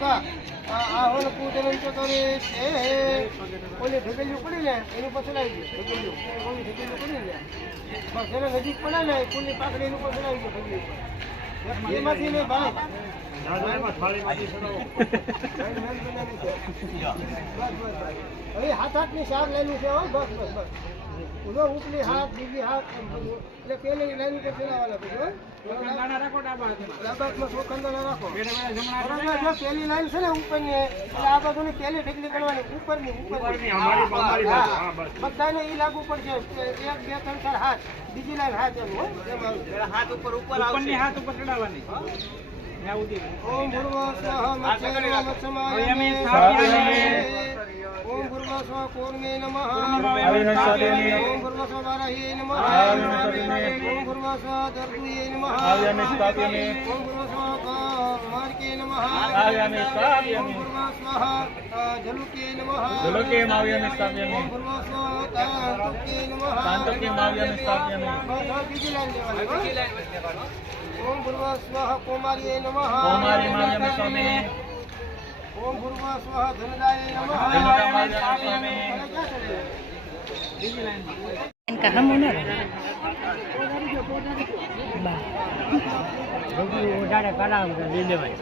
કા આ હોલ પૂજન કરે છે ઓલી ઢગલિયું પડી ને એનું પસડાઈ ગયું ઢગલિયું ઓલી ઢગલિયું પડી ને બસ એને નજીક પડે ને ફૂલની પાકડી એનું પસડાઈ ગયું ઢગલિયું એમાંથી ને ભાઈ હાથ હાથની શાક લેલું છે બસ બસ બસ ઉલો ઉપલી હાથ બીજી હાથ એટલે પેલી લાઈન ઉપર ચલાવવાના પછી રાખો ડાબામાં ચોખંદાના રાખો પેલી લાઈન છે ને ઉપરની એટલે આ બાજુની પેલી ઢગલી કરવાની ઉપરની બધાને એ લાગુ પડશે 1 2 3 4 હાથ બીજી લાઈન હાથ એનું હાથ ઉપર હાથ ઉપર ચડાવવાની ઓમ ભૂર્વો સ્વાહા મત્સ્યમાય ओम भूर्भुवः कूर्मे नमः ओम भूर्भुवः वाराह्ये नमः ओम भूर्भुवः दर्दुये नमः ओम भूर्भुवः मार्के नमः ओम भूर्भुवः स्वाहा जलुके नमः जलुके माव्यामि स्थापयामि ओम भूर्भुवः स्वाहा तान्तुके नमः तान्तुके माव्यामि स्थापयामि बीजी लाइन देवानी ओम भूर्भुवः स्वाहा कौमार्ये नमः कौमार्ये माव्यामि स्वामिने ओम भूर्भुवः स्वाहा धनदाय नमः इनका हम होना उड़ाड़े करा दे दे भाई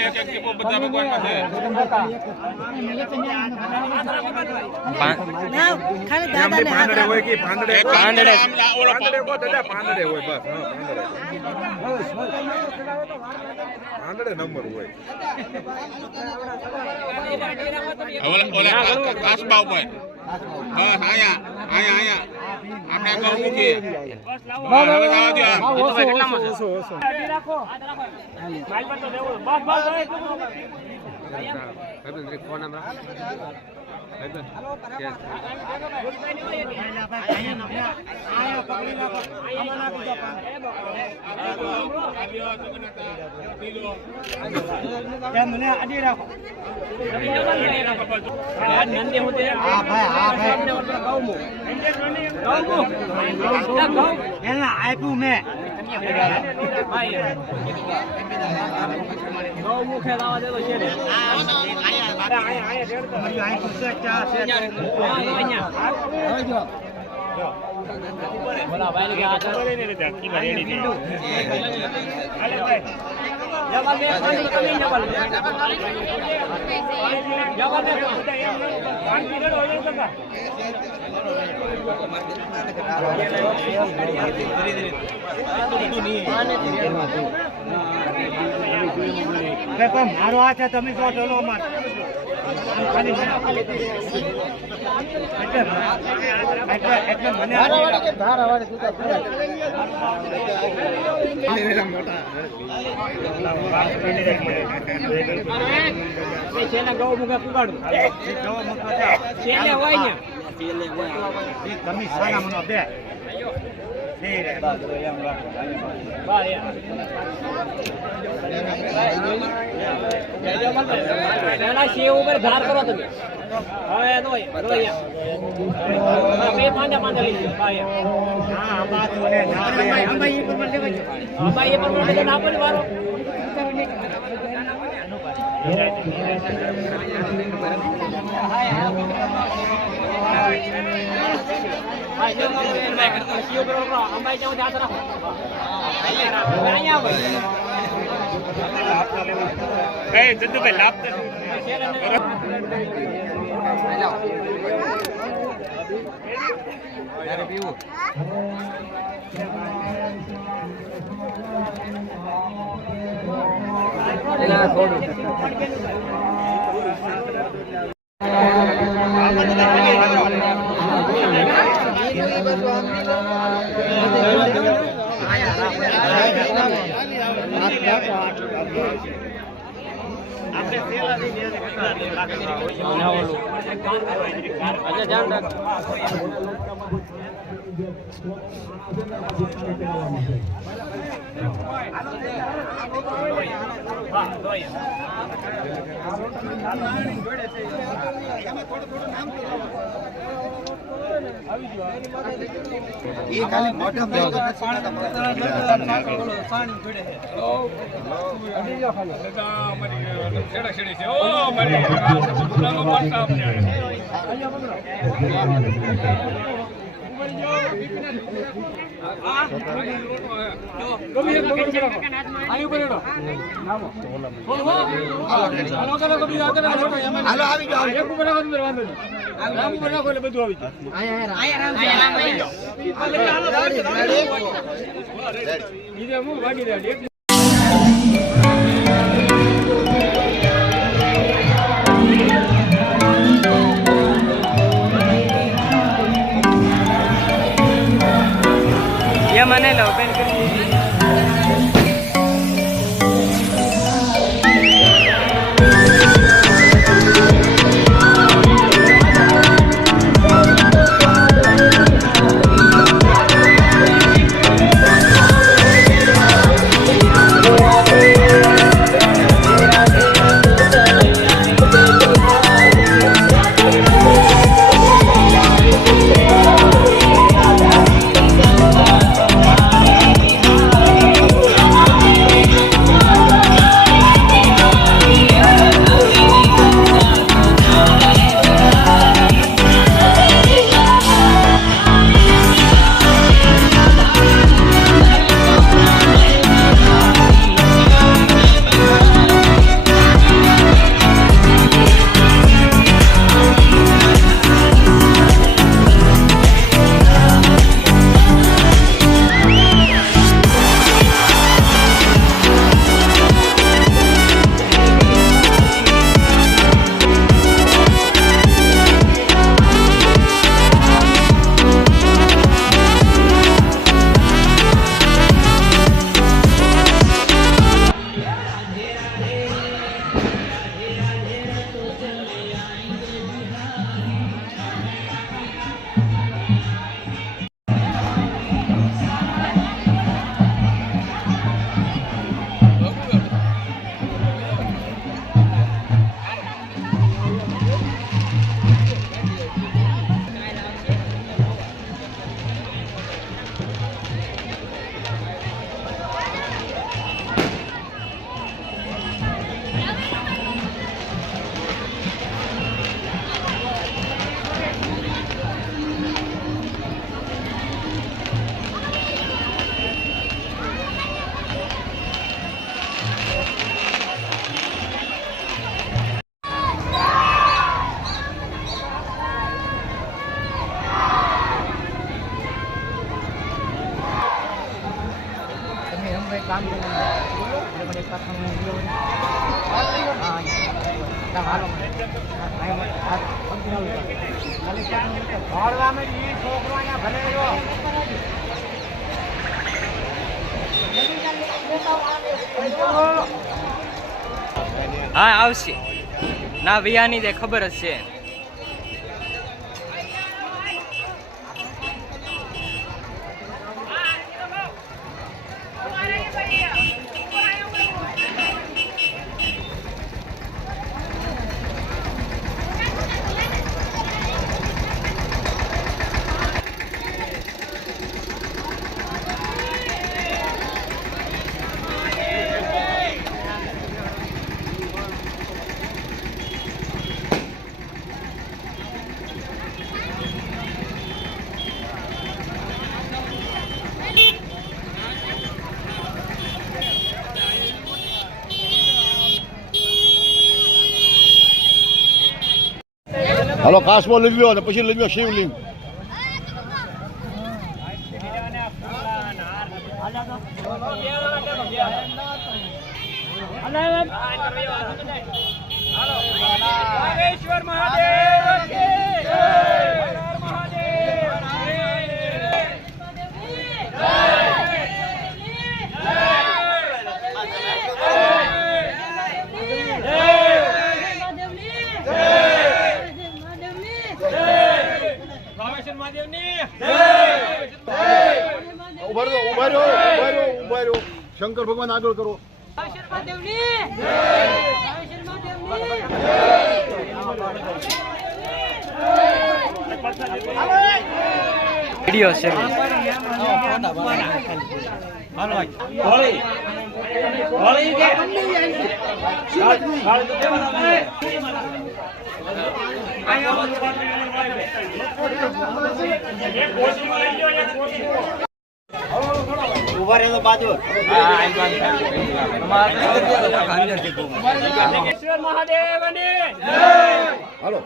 एक टीपो बता भगवान माथे खाली दादा ने પાંદડે હોય કે પાંદડે કો દાદા પાંદડે હોય બસ પાંદડે નંબર હોય ઓલા કાસબા ઉપર બસ આયા આપણે આગળ મૂકી બસ હવે આવા દો કેટલામાં છે રાખો માઈલ પર તો દેવો બસ ફોન નંબર મને આડી રાખો नंदी होते આપ્યું મેં ગૌમુખે લાવા દેલો છે બોલા ભાઈ કે આ જવાબ દે પાણી કમી ન બોલ જવાબ દે પાણી રેડો હોય કાકા મારો હાથ તમે જો ઢોલો માર એટલે મને ધારાવાળે છેલ્લે ગૌ મુખા પુગાડું છેલ્લે હોય ને તમે સારા મનો બે સેવ ઉપર ધાર કરો તમે હવે બે પાંદા પાંદા લઈ ના પણ મારો જદ્દુભાઈ લાભ પીવું ये खाली मोटा ये मैंने लो पेन कर काम हाँ आवश्य ना वियानी दे खबर है હાલો કાસમો લઈ લ્યો અને પછી લઈ લ્યો શિવલિંગ. રામેશ્વર મહાદેવ કી જય. મહાદેવ ઉભા રહ્યો. શંકર ભગવાન આગળ કરો. વિડીયો છે. ઉભા રહેતો બાજુ રામેશ્વર મહાદેવ ની હાલો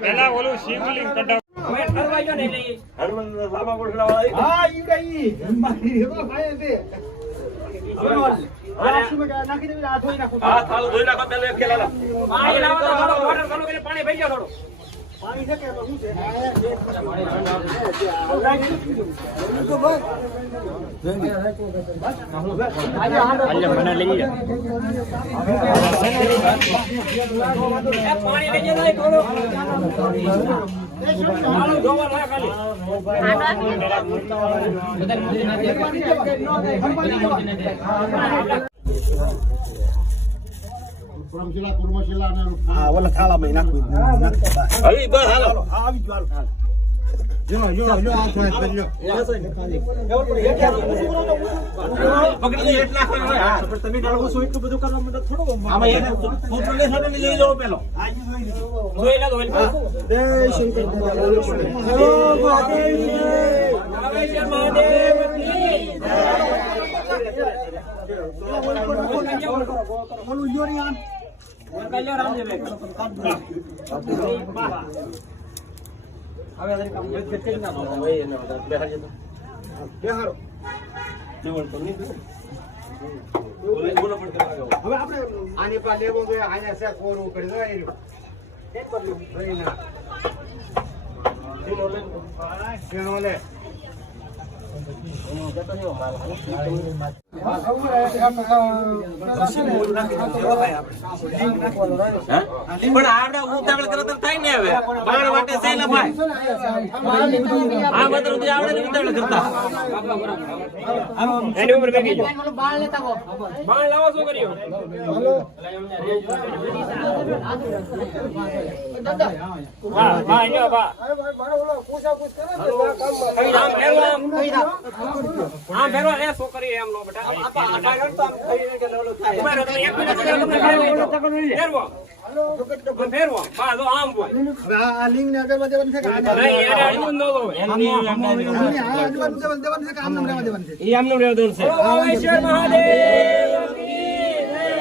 પેલા ઓલું શિવલિંગ કઢાવ. હા ઈ કઈ મારી ભાઈ દે નાખી દે આ ધોઈ નાખો. પાણી ભરી ગયો થોડું. પાણી છે કે શું છે? ઓલા થાળામાં નાખવું. હવે આપણે આની પાસે લેવો જોઈએ આને છે કોરું કરી દો લે પણ આપણે ઉતાવળ કરો તો થાય ને હવે બાણ વાટે સહેલા ભાઈ આ બધું આપણે ઉતાવળ કરતા એની ઉપર બેસી જાઓ. બાણ લાવો શું કર્યું? વાહ વાહ જો વાહ. આમ ફેરવો એ છોકરી એમ નો બેટા. એક મિનિટ ફેરવો. ફેરવો બા જો આમ હોય. હવે આ લિંગ ને આગળ દેવાનું છે કે નહીં એને આનું ન દો. દેવાનું છે કે આમ નામ રહેવા દેવાનું છે? એ આમનું રેવ દોર છે. રામેશ્વર મહાદેવ કી જય.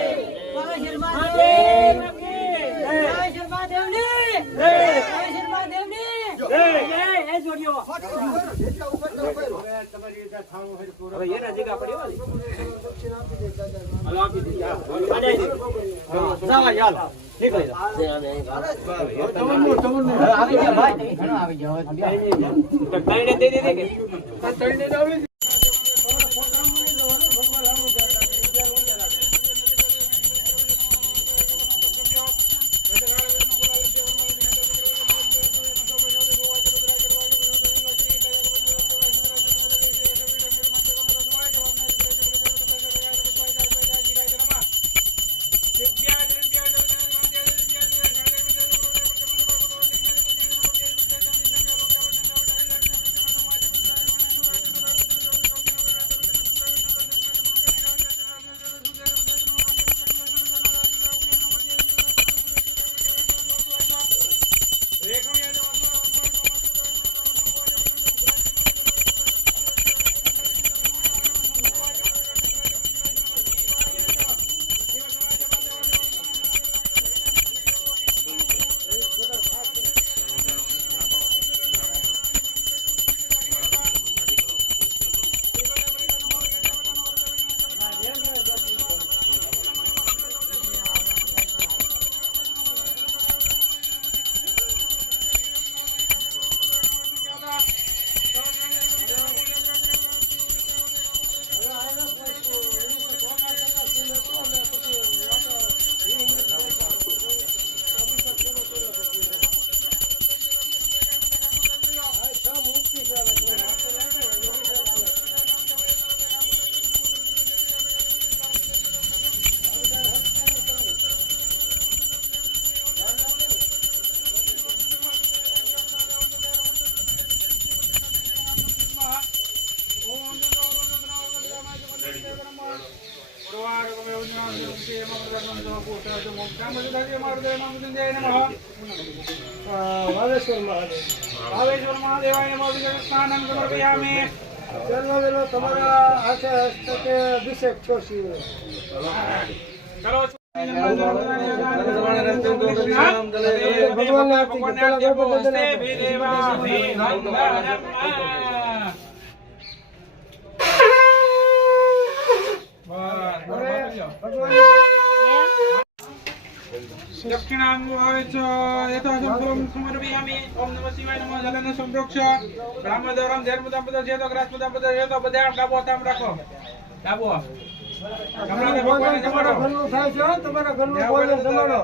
રામેશ્વર મહાદેવ કી જય. રામેશ્વર મહાદેવ ની જય. રામેશ્વર મહાદેવ ની જય. એ જોડિયો. હવે એના જગ્યા પડી હોય. હાલો આપી દીધી. જાવા યાર નીકળી જા. આવી જા ભાઈ. આવી જાવ. તઈને દે દે કે તઈને દે. વાલેશ્વર મહાદેવ ભાવેશ્વર મહાદેવાય નમઃ સ્નાનમ સમર્પયામિ. જન્મ વેલો તમારા હાથે હસ્તકે અભિષેક છો શિવ. ચલો ભગવાનને આપી દો. પેલા ગણપતિને દક્ષિણાંગો આવે છે યથાસંભવમ સમર્પયામિ. ઓમ નમઃ શિવાય નમઃ જલન સંપ્રોક્ષ બ્રહ્મદરમ ધર્મદમ પદ છે તો ગ્રાસપદમ પદ છે તો બધા ડાબો તામ રાખો. ડાબો તમારા ઘરનું થાય છે હો, તમારા ઘરનું ભોજન જમાડો.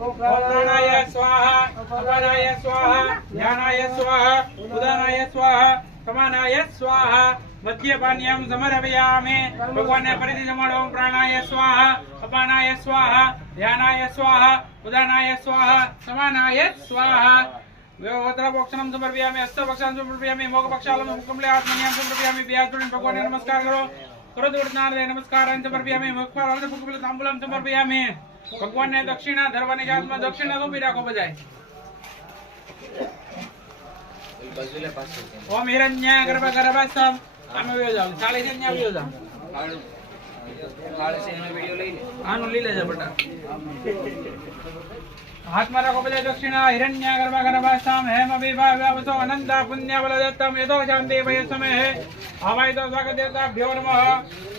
ઓમ પ્રાણાય સ્વાહા અપાનાય સ્વાહા જ્ઞાનાય સ્વાહા ઉદાનાય સ્વાહા સમાનાય સ્વાહા મધ્યપાન્યમ સમર્પયામિ. ભગવાનને ફરીથી જમાડો. ઓમ પ્રાણાય સ્વાહા અપાનાય સ્વાહા ધ્યાનાય સ્વાહા ઉદાનાય સ્વાહા સમાનાય સ્વાહા. વ્યોત્રપક્ષણમ સમર્પયામિ. હસ્તપક્ષાન સમર્પયામિ. મોગપક્ષાલમ કમલે આત્મનિયમ સમર્પયામિ. બે હાથ જોડીને ભગવાનને નમસ્કાર કરો. કરોદવર્તનાર્થે નમસ્કારાન સમર્પયામિ. મુખપાલમ પુષ્પલ તાંબૂલમ સમર્પયામિ. ભગવાનને દક્ષિણા ધરવાની જાતમાં દક્ષિણા સોંપી રાખો બધાય. ઓમ હિરણ્ય ગર્ભ ગર્ભસ્તમ. આમે વયો જાવ. ચાલી છે ન્યા વયો જાવ. આનું લઈ લેજો બટા. હાથમાં રાખો બધા દક્ષિણા. હિરણ્ય ગર્ભ ગર્ભસ્તમ હેમ વિભાવસો અનંત પુણ્ય બલદત્તમ યથો શાંતિ ભય સમય હવાય તો સ્વાગત દેવતા ભ્યો નમઃ.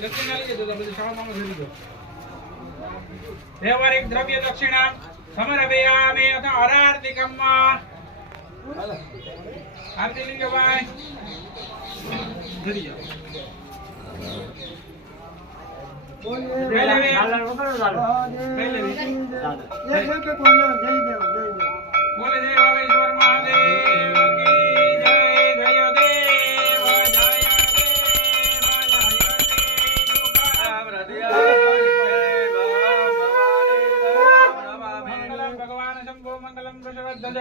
દક્ષિણા લઈ જજો. બધું શાળામાં જોઈ લીધો. વ્યવહારિક દ્રવ્ય દક્ષિણા સમર્પયામિ. અરાર્તિકમ આરતી લીજો ભાઈ. ધરી જાઓ. બોલે જય ભાવેશ્વર મહાદેવ કી જય. જય દેવ જય મંગલમ ભગવાન શંભો મંગલમ વૃષભધ્વજ.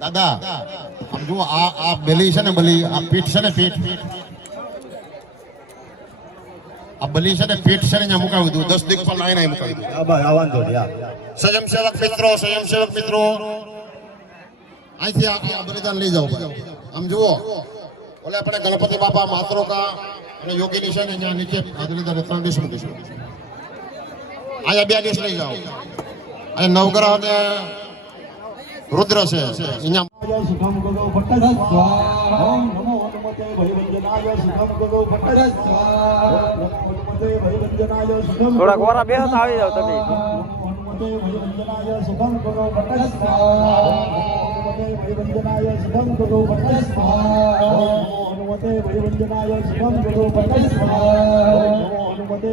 દાદા આમ જુઓ, આ બલી છે ને, બલી આ પીઠ છે ને, પીઠ આ બલી છે ને, પીઠ છે ને, અહીંયા મુકાવી દઉં. 10 દિક્પાલ અહીંયા મુકાવી દઉં. સ્વયંસેવક મિત્રો અહીંથી આ બલિદાન લઈ જાઓ ભાઈ. આમ જુઓ, ઓલે આપણે ગણપતિ બાપા, માતરોકા અને યોગીની છે ને, અહીંયા નીચે બલિદાન 3 દિવસ મૂકીશું. અહીંયા 2 દિવસ લઈ જાઓ. અહીંયા નવગ્રહ અને રુદ્ર છે અહીંયા. થોડાક વારા બેહત આવી જાવ તમે. હનુમતે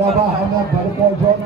Rabah hanya berkojong